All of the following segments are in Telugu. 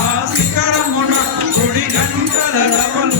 ఆ శిఖరమున కుడి గంటల రవణులలో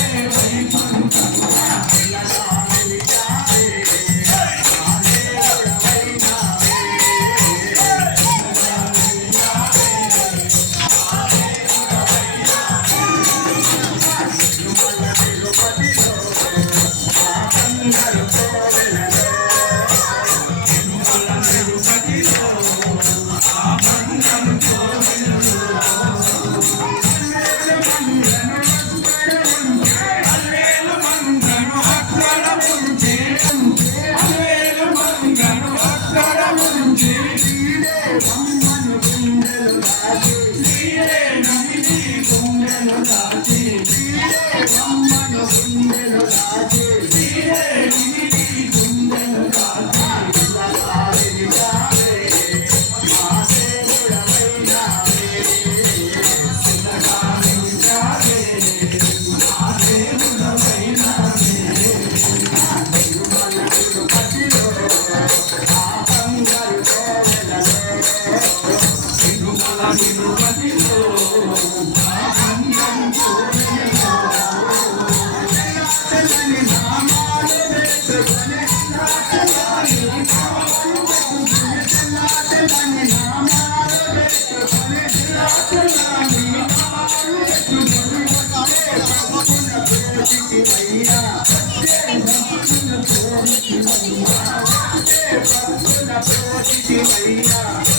Yeah.